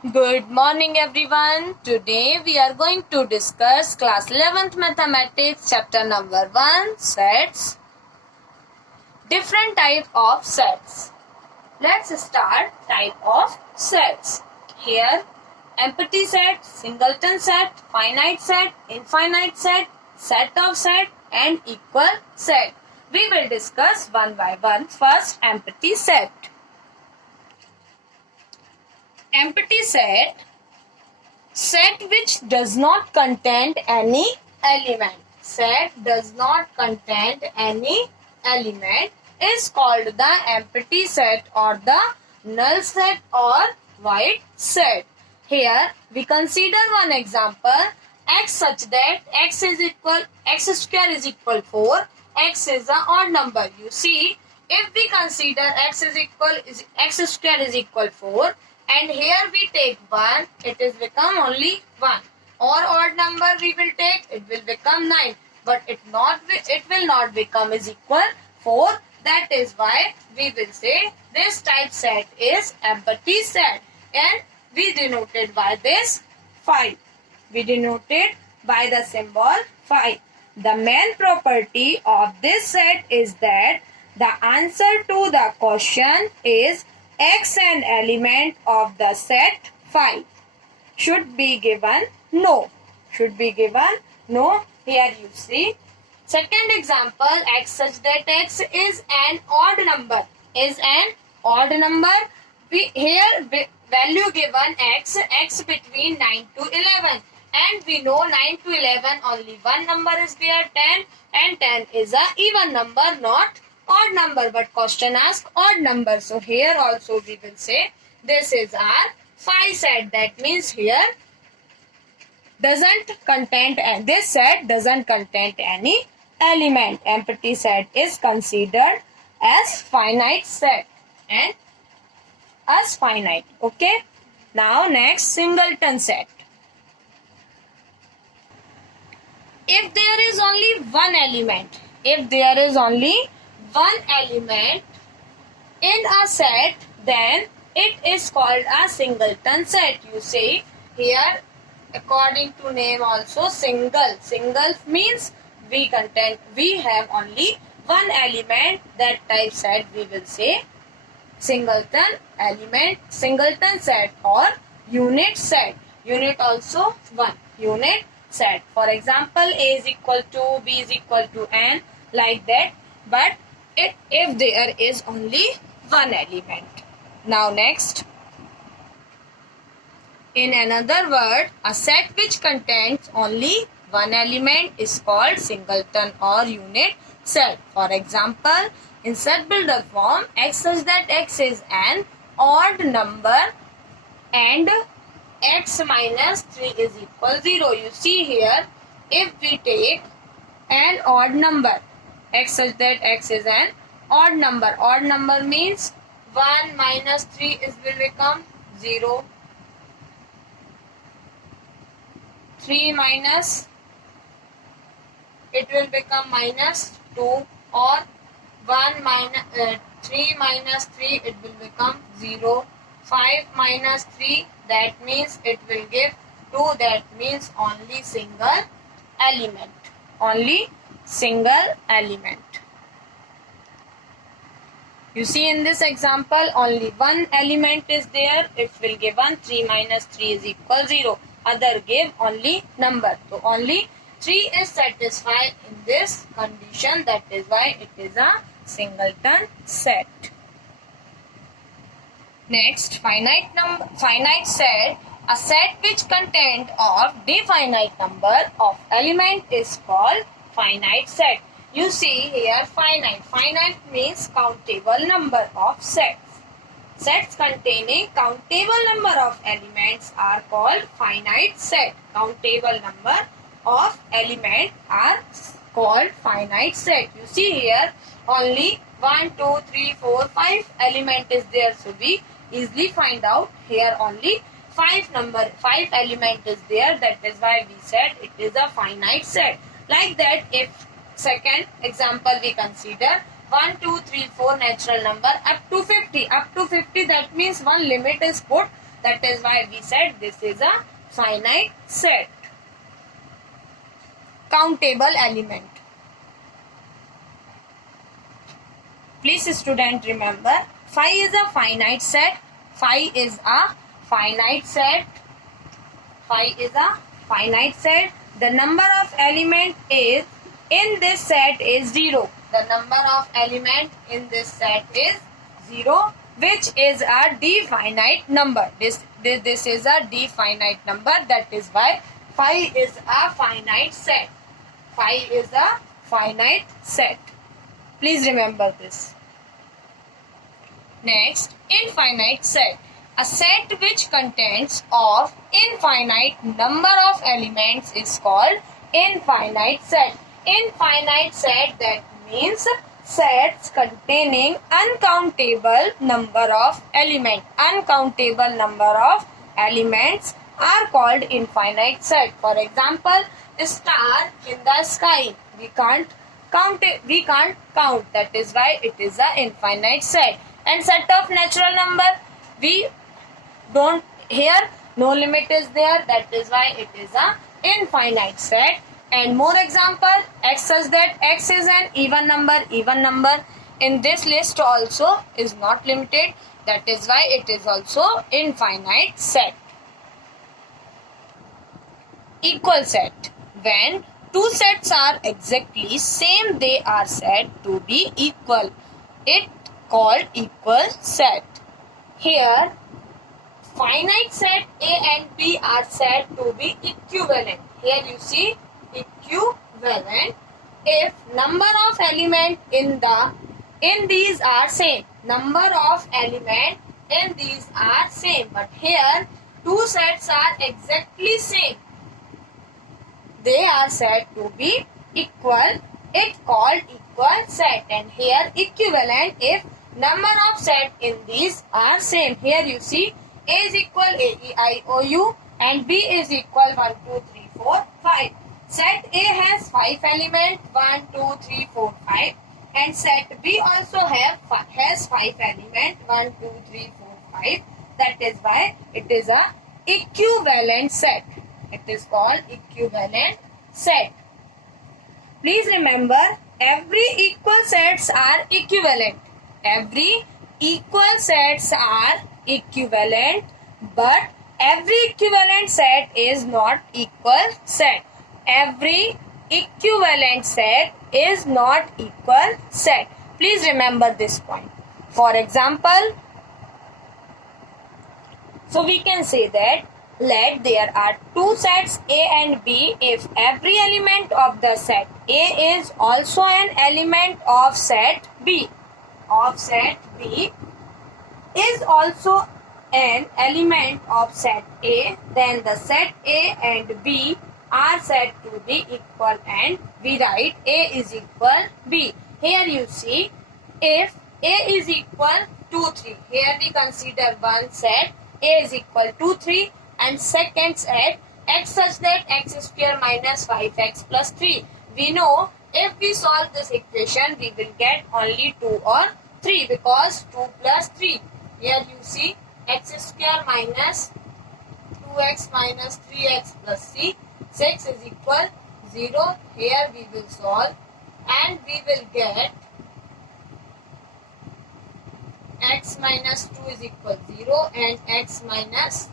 Good morning everyone. Today we are going to discuss class 11th mathematics chapter number 1 sets. Different type of sets. Let's start type of sets. Here empty set, singleton set, finite set, infinite set, set of set and equal set. We will discuss one by one. First empty set. Empty set which does not contain any element. Set does not contain any element is called the empty set or the null set or void set. Here we consider one example x such that x square is equal 4. X is an odd number. You see, if we consider x square is equal 4 and here we take 1, it is become only 1. Or odd number we will take, it will become 9. But it will not become is equal 4. That is why we will say this type set is empty set. And we denoted by this 5. We denoted by the symbol 5. The main property of this set is that the answer to the question is x an element of the set 5. Should be given no. Should be given no. Here you see. Second example, x such that x is an odd number. Is an odd number. Here value given x between 9 to 11. And we know 9 to 11 only one number is there, 10. And 10 is a even number, not odd number, but question asks odd number. So here also we will say this is our 5 set. That means here doesn't contain, this set doesn't contain any element. Empty set is considered as finite set and as finite. Okay. Now next singleton set. If there is only one element, in a set, then it is called a singleton set. You see here, according to name also, single. Single means we have only one element. That type set we will say singleton element, singleton set or unit set. Unit also 1. Unit set. For example, a is equal to, b is equal to n, like that. But if there is only one element. Now next. In another word, a set which contains only one element is called singleton or unit set. For example, in set builder form, x such that x is an odd number and x minus 3 is equal 0. You see here, if we take an odd number, x such that x is an odd number. Odd number means 1 minus 3 will become 0. 3 minus, it will become minus 2, or 3 minus 3, it will become 0. 5 minus 3, that means it will give 2. That means only single element. Only single element. You see in this example, only one element is there. It will give 1. 3 minus 3 is equal 0. Other give only number. So only 3 is satisfied in this condition. That is why it is a singleton set. Next, finite set. A set which contains of definite number of element is called finite set. You see here finite. Finite means countable number of sets. Sets containing countable number of elements are called finite set. Countable number of elements are called finite set. You see here only 1, 2, 3, 4, 5 element is there. So we easily find out here only 5 element is there. That is why we said it is a finite set. Like that, if second example we consider 1, 2, 3, 4 natural number up to 50. Up to 50, that means one limit is put. That is why we said this is a finite set. Countable element. Please student remember, phi is a finite set. Phi is a finite set. Phi is a finite set. The number of element is in this set is 0. The number of element in this set is 0, which is a definite number. This is a definite number. That is why phi is a finite set. Phi is a finite set. Please remember this. Next, infinite set. A set which contains of infinite number of elements is called infinite set. Infinite set, that means sets containing uncountable number of elements. Uncountable number of elements are called infinite set. For example, a star in the sky. We can't count it. We can't count. That is why it is an infinite set. And set of natural number, we don't, here no limit is there. That is why it is an infinite set. And more example, x such that x is an even number. Even number in this list also is not limited. That is why it is also infinite set. Equal set. When two sets are exactly same, they are said to be equal. It called equal set. Here, finite set A and B are said to be equivalent. Here you see equivalent if number of element in these are same. Number of element in these are same. But here two sets are exactly same. They are said to be equal. It called equal set. And here equivalent if number of set in these are same. Here you see A is equal A, E, I, O, U and B is equal 1, 2, 3, 4, 5. Set A has 5 elements 1, 2, 3, 4, 5 and set B also has 5 elements 1, 2, 3, 4, 5. That is why it is a equivalent set. It is called equivalent set. Please remember, every equal sets are equivalent. Every equal sets are equivalent, but every equivalent set is not equal set. Every equivalent set is not equal set. Please remember this point. For example, so we can say that let there are two sets A and B if every element of the set A is also an element of set B. Of set B is also an element of set A, then the set A and B are said to be equal and we write A is equal B. Here you see if A is equal to 3. Here we consider one set A is equal to 3 and second set x such that x square minus 5x plus 3. We know if we solve this equation we will get only 2 or 3 because 2 plus 3. Here you see x square minus 2x minus 3x plus 6 is equal 0. Here we will solve and we will get x minus 2 is equal 0 and x minus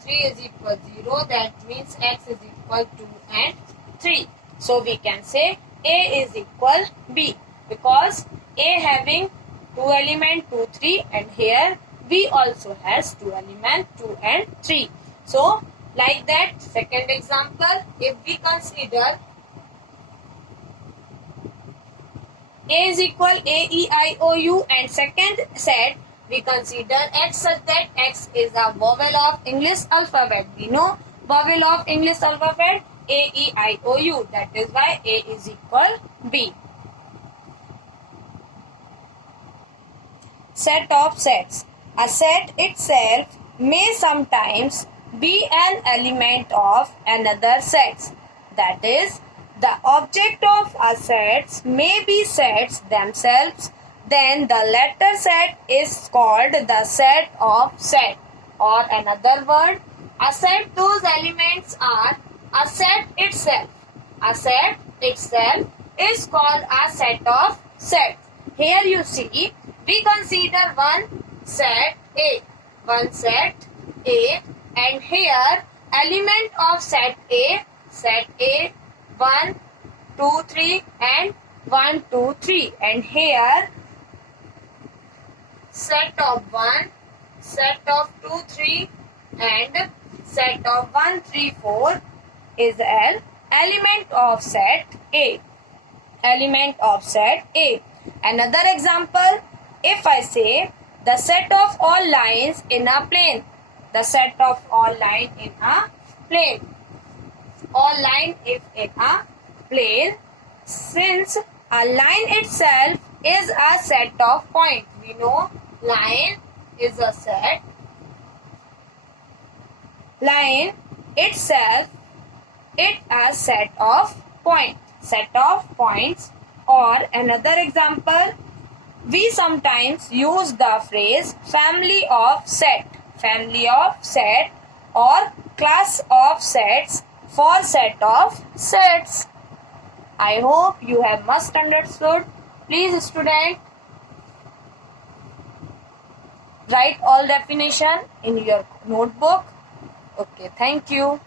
3 is equal 0. That means x is equal 2 and 3. So we can say A is equal B because A having 2 element 2, 3 and here B also has 2 element 2 and 3. So like that, second example, if we consider A is equal A, E, I, O, U and second set we consider x such that x is a vowel of English alphabet. We know vowel of English alphabet A, E, I, O, U. That is why A is equal B. Set of sets. A set itself may sometimes be an element of another set. That is, the object of a set may be sets themselves then the latter set is called the set of set. Or another word, a set whose elements are a set itself. A set itself is called a set of sets. Here you see, we consider one set A. One set A, and here element of set A, 1, 2, 3 and 1, 2, 3, and here set of 1, set of 2, 3 and set of 1, 3, 4 is an element of set A. Element of set A. Another example, if I say the set of all lines in a plane. The set of all lines in a plane. All line if in a plane, since a line itself is a set of points. We know line is a set. Line itself is a set of points. Set of points. Or another example, we sometimes use the phrase family of set. Family of set or class of sets for set of sets. I hope you have must understood. Please student, write all definition in your notebook. Okay, thank you.